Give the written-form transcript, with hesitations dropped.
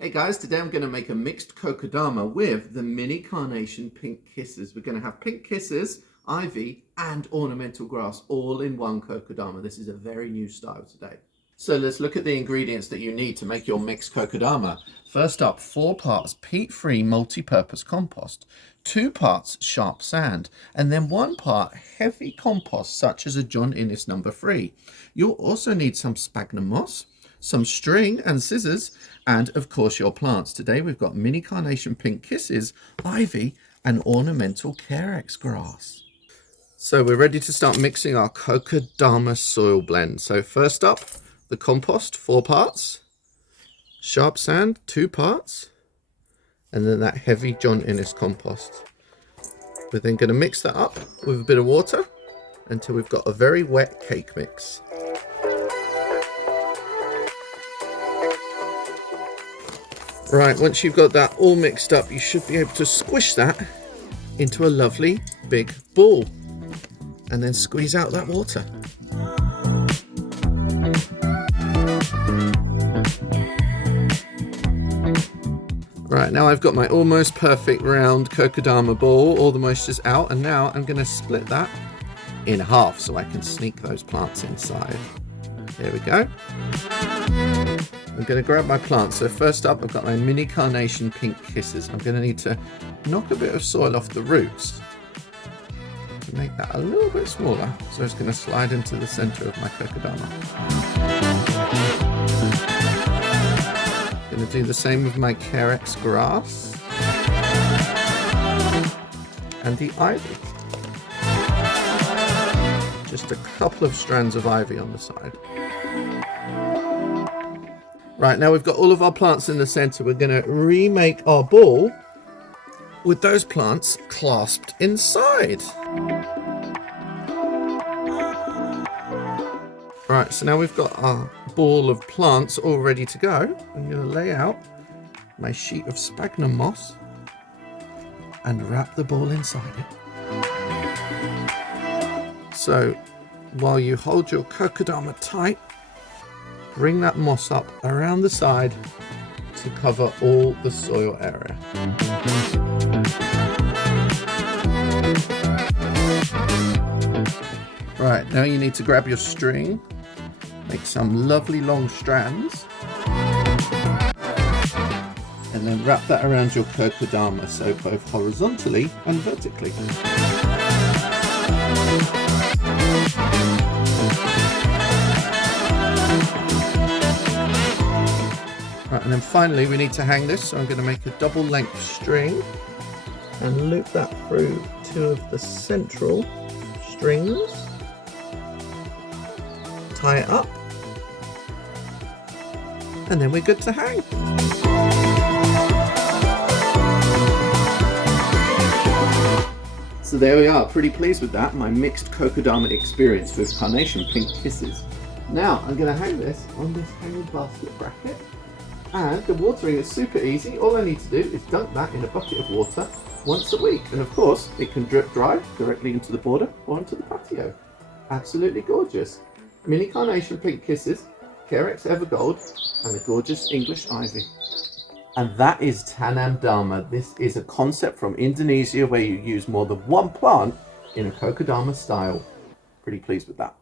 Hey guys, today I'm going to make a mixed kokedama with the mini carnation pink kisses. We're going to have pink kisses, ivy and ornamental grass all in one kokedama. This is a very new style today. So let's look at the ingredients that you need to make your mixed kokedama. First up, 4 parts peat-free multi-purpose compost, 2 parts sharp sand, and then 1 part heavy compost such as a John Innes No. 3. You'll also need some sphagnum moss, some string and scissors, and of course your plants. Today we've got mini carnation pink kisses, ivy and ornamental Carex grass. So we're ready to start mixing our kokedama soil blend. So first up, the compost, 4 parts, sharp sand, 2 parts, and then that heavy John Innes compost. We're then going to mix that up with a bit of water until we've got a very wet cake mix. Right, once you've got that all mixed up, you should be able to squish that into a lovely big ball and then squeeze out that water. Right, now I've got my almost perfect round kokedama ball, all the moisture's out, and now I'm going to split that in half so I can sneak those plants inside. There we go. I'm going to grab my plants. So first up, I've got my mini carnation pink kisses. I'm going to need to knock a bit of soil off the roots to make that a little bit smaller. So it's going to slide into the center of my kokedama. Going to do the same with my Carex grass and the ivy. Just a couple of strands of ivy on the side. Right, now we've got all of our plants in the center. We're going to remake our ball with those plants clasped inside. Right, so now we've got our ball of plants all ready to go. I'm going to lay out my sheet of sphagnum moss and wrap the ball inside it. So while you hold your kokedama tight, bring that moss up around the side to cover all the soil area. Right, now you need to grab your string, make some lovely long strands, and then wrap that around your kokedama, so both horizontally and vertically. Right, and then finally we need to hang this, so I'm going to make a double length string and loop that through 2 of the central strings, tie it up, and then we're good to hang. So there we are, pretty pleased with that, my mixed kokedama experience with carnation pink kisses. Now I'm going to hang this on this hanging basket bracket. And the watering is super easy. All I need to do is dunk that in a bucket of water once a week. And of course, it can drip dry directly into the border or onto the patio. Absolutely gorgeous. Mini carnation pink kisses, Carex Evergold, and the gorgeous English ivy. And that is Tamandama. This is a concept from Indonesia where you use more than 1 plant in a kokedama style. Pretty pleased with that.